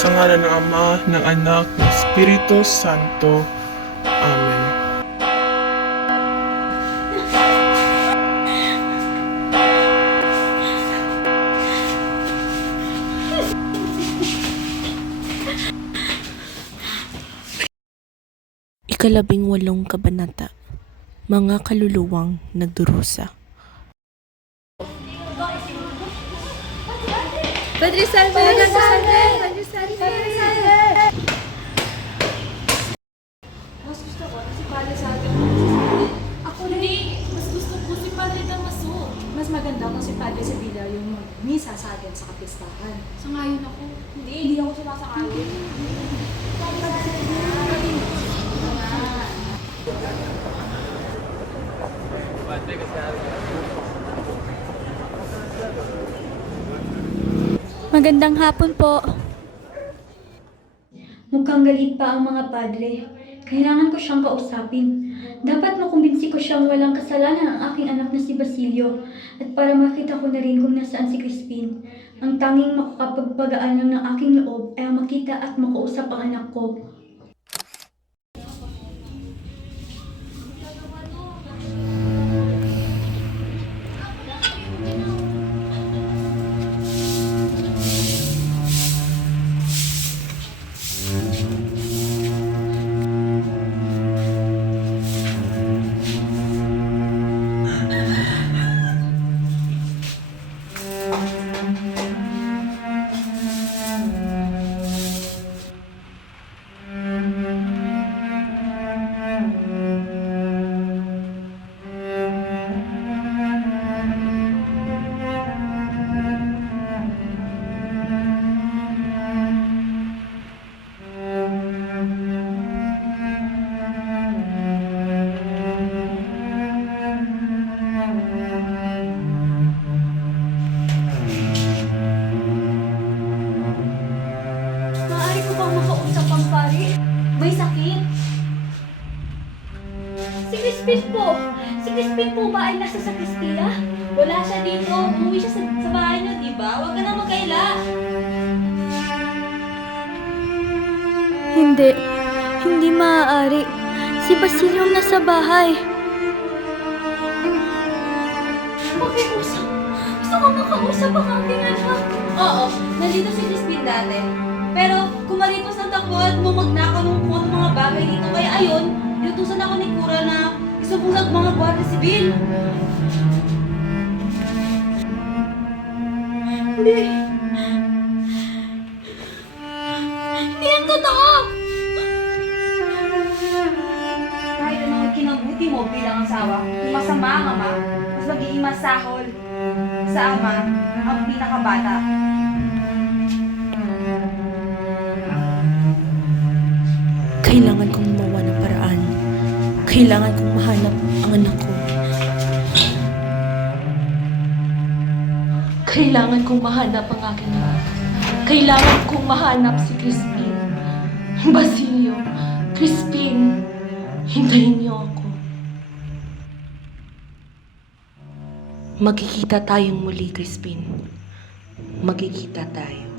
Sa ngala ng Ama, ng Anak, ng Espiritu Santo. Amen. Ikalabing walong kabanata. Mga kaluluwang nagdurusa. Padre Salve! Padre Salve! Padre Salve! Padre Salve! Mas gusto ko si Padre Salve. Ako Hindi! Mas gusto ko si Padre Damaso. Mas maganda kung si Padre Sevilla yung mag-misa sa atin sa kapistahan. Sangayon ako. Hindi. Hindi ako sumasangayon. Magandang hapon po. Mukhang galit pa ang mga padre. Kailangan ko siyang kausapin. Dapat makumbinsi ko siyang walang kasalanan ang aking anak na si Basilio. At para makita ko na rin kung nasaan si Crispin. Ang tanging makakapagpagaan lang ng aking loob ay makita at makausap ang anak ko. Crispin po! Si Crispin po ba ay nasa sakristiya? Wala siya dito. Umuwi siya sa, sa bahay niyo, di ba? Huwag ka na magkaila. Hindi. Hindi maaari. Si Basilio nasa bahay. Makiusap. Gusto ko makausap ang aking anak. Oo, nandito si Crispin dati. Pero kumaritos ng takbo at bumagna ka ng kung mga bagay dito. Kaya ayun, inutusan ako ni Kura na isubulag mga gwardiya sibil. Hindi. Hindi yan totoo! Kahit anong kinabuti mo bilang asawa, masama ang ama, mas magiging masahol sa ama ang pinakabata. Kailangan kong mahanap ang anak ko. Kailangan kong mahanap ang aking anak. Kailangan kong mahanap si Crispin. Basilio, Crispin, hintayin niyo ako. Magkikita tayong muli, Crispin. Magkikita tayo.